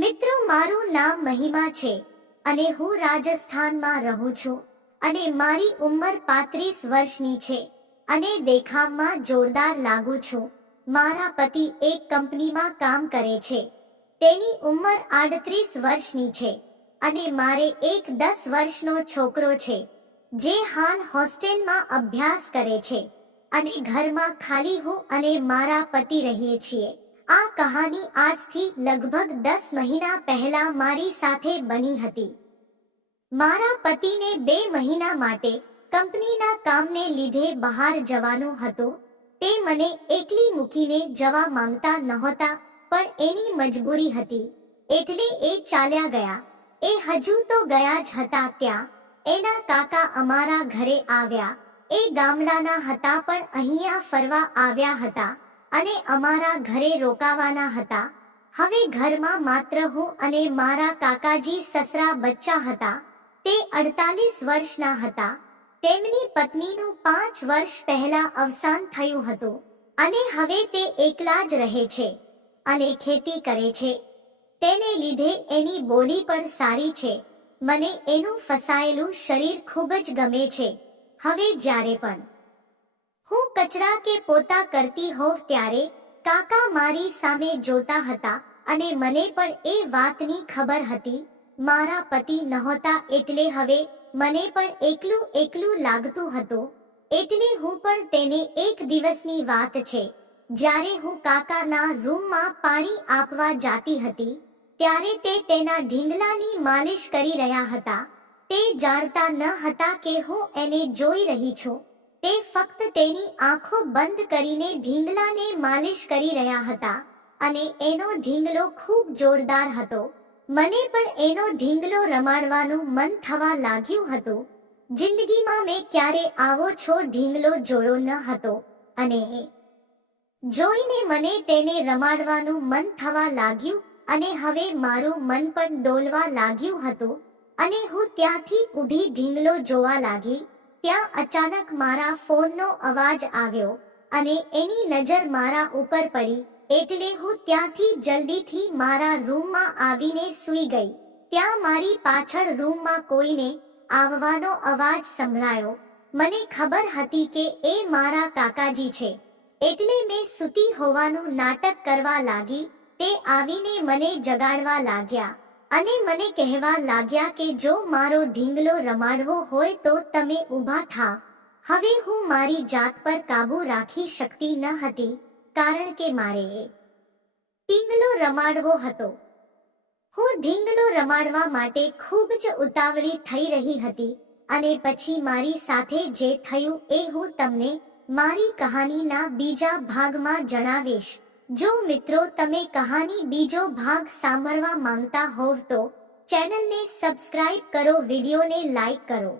મિત્રો, મારું નામ મહિમા છે અને હું રાજસ્થાનમાં રહું છું અને મારી ઉંમર 35 વર્ષની છે અને દેખાવમાં જોરદાર લાગુ છું. મારા પતિ એક કંપનીમાં કામ કરે છે. તેની ઉંમર 38 વર્ષની છે અને મારે એક 10 વર્ષનો છોકરો છે જે હાલ હોસ્ટેલમાં અભ્યાસ કરે છે અને ઘરમાં ખાલી હું અને મારા પતિ રહીએ છીએ. આ કહાની આજથી લગભગ 10 મહિના પહેલા મારી સાથે બની હતી. મારા પતિને 2 મહિના માટે કંપનીના કામને લીધે બહાર જવાનું હતું. તે મને એકલી મૂકીને જવા માંગતા નહોતા, પણ એની મજબૂરી હતી એટલે એ ચાલ્યા ગયા. એ હજુ તો ગયા જ હતા ત્યાં એના કાકા અમારા ઘરે આવ્યા. એ ગામડાના હતા પણ અહીંયા ફરવા આવ્યા હતા અને અમારા ઘરે રોકાવાના હતા. હવે ઘરમાં માત્ર હું અને મારા કાકાજી સસરા બચ્ચા હતા. તે 48 વર્ષના હતા. તેમની પત્નીનું 5 વર્ષ પહેલા અવસાન થયું હતું અને હવે તે એકલા જ રહે છે અને ખેતી કરે છે. તેને લીધે એની બોડી પણ સારી છે. મને એનું ફસાયેલું શરીર ખૂબ જ ગમે છે. હવે જ્યારે પણ હું કચરા કે પોતા કરતી હોઉં ત્યારે કાકા મારી સામે જોતા હતા અને મને પણ એ વાતની ખબર હતી. મારા પતિ નહોતા એટલે હવે મને પણ એકલું એકલું લાગતું હતું. એટલે હું પણ તેને એક દિવસની વાત છે, જ્યારે હું કાકાના રૂમમાં પાણી આપવા જાતી હતી ત્યારે તે તેના ઢીંગલાની માલિશ કરી રહ્યા હતા. તે જાણતા ન હતા કે હું એને જોઈ રહી છું. તે ફક્ત તેની આંખો બંધ કરીને ઢીંગલાને માલિશ કરી રહ્યા હતા અને એનો ઢીંગલો ખૂબ જોરદાર હતો. મને પણ એનો ઢીંગલો રમાડવાનું મન થવા લાગ્યું હતું. જિંદગીમાં મેં ક્યારે આવો છો ઢીંગલો જોયો ન હતો અને એ જોઈને મને તેને રમાડવાનું મન થવા લાગ્યું અને હવે મારું મન પણ ડોલવા લાગ્યું હતું અને હું ત્યાંથી ઊભી ઢીંગલો જોવા લાગી. ત્યાં અચાનક મારા ફોનનો અવાજ આવ્યો અને એની નજર મારા ઉપર પડી એટલે હું ત્યાંથી જલ્દીથી મારા રૂમમાં આવીને સૂઈ ગઈ. ત્યાં મારી પાછળ રૂમમાં કોઈને આવવાનો અવાજ સંભળાયો. મને ખબર હતી કે એ મારા કાકાજી છે એટલે મેં સૂતી હોવાનું નાટક કરવા લાગી. તે આવીને મને જગાડવા લાગ્યા અને મને કહેવા લાગ્યા કે જો મારો ઢીંગલો રમાડવો હોય તો તમે ઊભા થાઓ. હવે હું મારી જાત પર કાબૂ રાખી શકતી ન હતી કારણ કે મારે એ ઢીંગલો રમાડવો હતો. હું ઢીંગલો રમાડવા માટે ખૂબ જ ઉતાવળી થઈ રહી હતી અને પછી મારી સાથે જે થયું એ હું તમને મારી કહાનીના બીજા ભાગમાં જણાવીશ. જો મિત્રો તમે કહાની બીજો ભાગ સાંભળવા માંગતા હોવ તો ચેનલને સબસ્ક્રાઇબ કરો, વિડીયોને લાઈક કરો.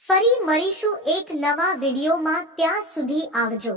ફરી મળીશું એક નવા વિડીયોમાં. ત્યાં સુધી આવજો.